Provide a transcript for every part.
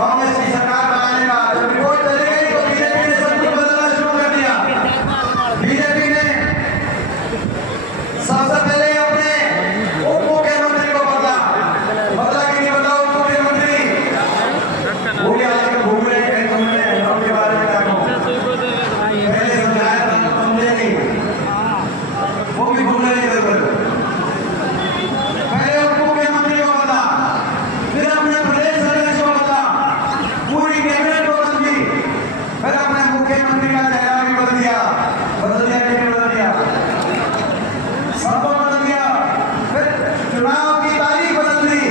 कांग्रेस की सरकार बनाने का जब रिपोर्ट चली गई तो बीजेपी ने सब कुछ बदलना शुरू कर दिया। बीजेपी ने सबसे पहले अपने उप मुख्यमंत्री को बदला कि नहीं बदला उप मुख्यमंत्री वो भी आजकल घूम रहे हैं। तुमने उनके बारे में क्या कहो? पहले समझाया था समझे नहीं, वो भी घूम रहे हैं इधर उधर। पहले उप मुख्यमंत्री को बदला, फिर अपने प्रदेश अध्यक्ष को बदला, पूरी कैबिनेट को बदल दी, फिर अपने मुख्यमंत्री का चेहरा भी बदल दिया कि नहीं बदल दिया? सबको बदल दिया। फिर चुनाव की तारीख बदल दी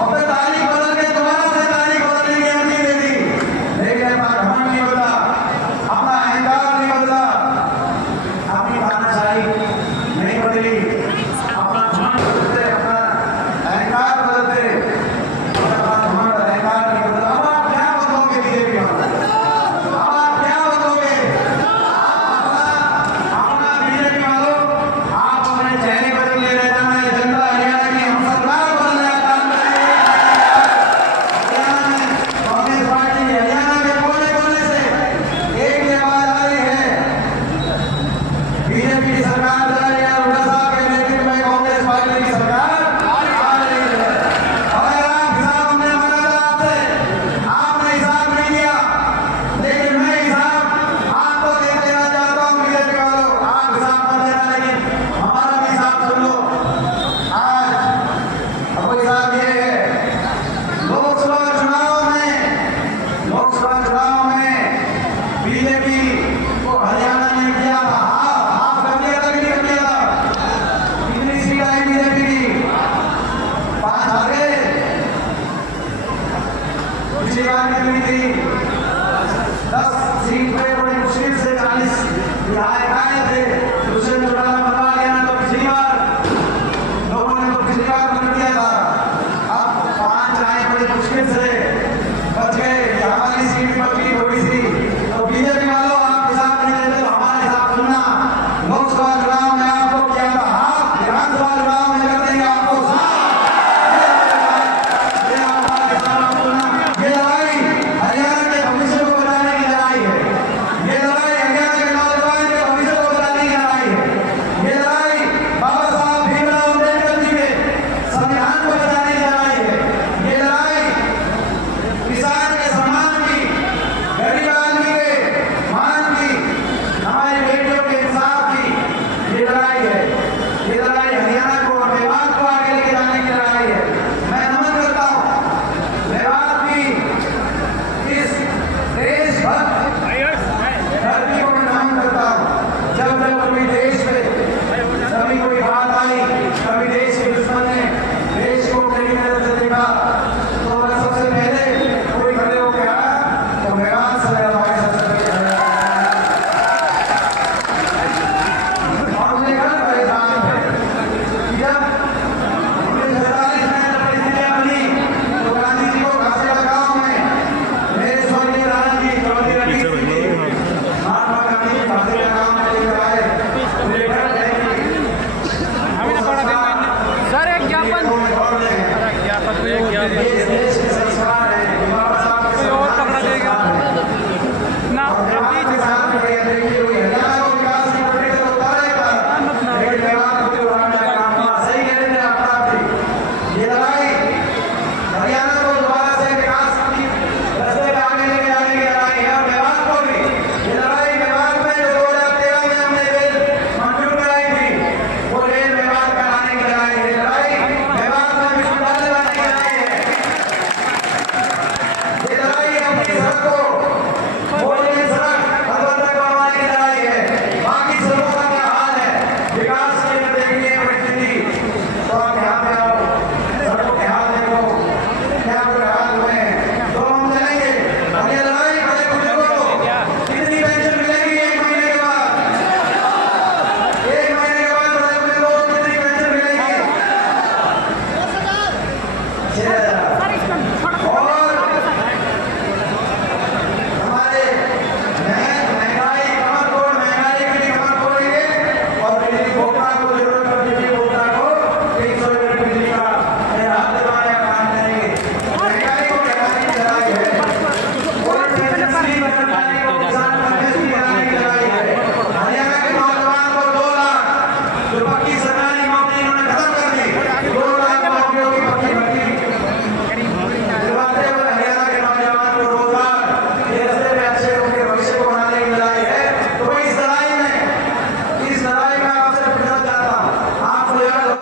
और फिर तारीख बदल के दोबारा से तारीख बदलने की अनुमति दे दी। लेकिन अपना घमंड नहीं बदला, अपना अहंकार नहीं बदला, अपनी तानाशाही नहीं बदली, अपना घमंड बदलते, अपना अहंकार बदलते, अपना घमंड अहंकार नहीं बदला। अब आप क्या बदलोगे बीजेपी वाले? अब आप क्या बदलोगे? अपना बीजेपी वालों, आप अपने चेहरे बदल ले रहे जाना। ये जनता हरियाणा की हम सरकार बदलने का काम करेंगे। हरियाणा में कांग्रेस पार्टी हरियाणा के कोने कोने से एक ही आवाज आ रही है, बीजेपी सरकार जा रही है, हुड्डा साहब के नेतृत्व में कांग्रेस पार्टी की सरकार आ रही है। और आप हिसाब हमने मांगा था आपसे, आपने हिसाब नहीं दिया, लेकिन मैं हिसाब आपको दे देना चाहता हूँ। बीजेपी वालों, आप हिसाब मत देना, लेकिन हमारा भी हिसाब सुन लो। आज अब हिसाब ये है, लोकसभा चुनाव में बीजेपी को हरियाणा ने किया था, हाफ कर दिया था कि नहीं कर दिया था? कितनी सीट आई बीजेपी की? 5 आ गए। पिछली बार कितनी थी? 10 सीट पे बड़ी मुश्किल से 40 विधायक आए थे। दूसरे चुनाव में बनवा गया तो पिछली बार लोगों ने तो पिछली बार बन दिया था। अब 5 आए, बड़ी मुश्किल से बच गए। हमारी सीट बच गई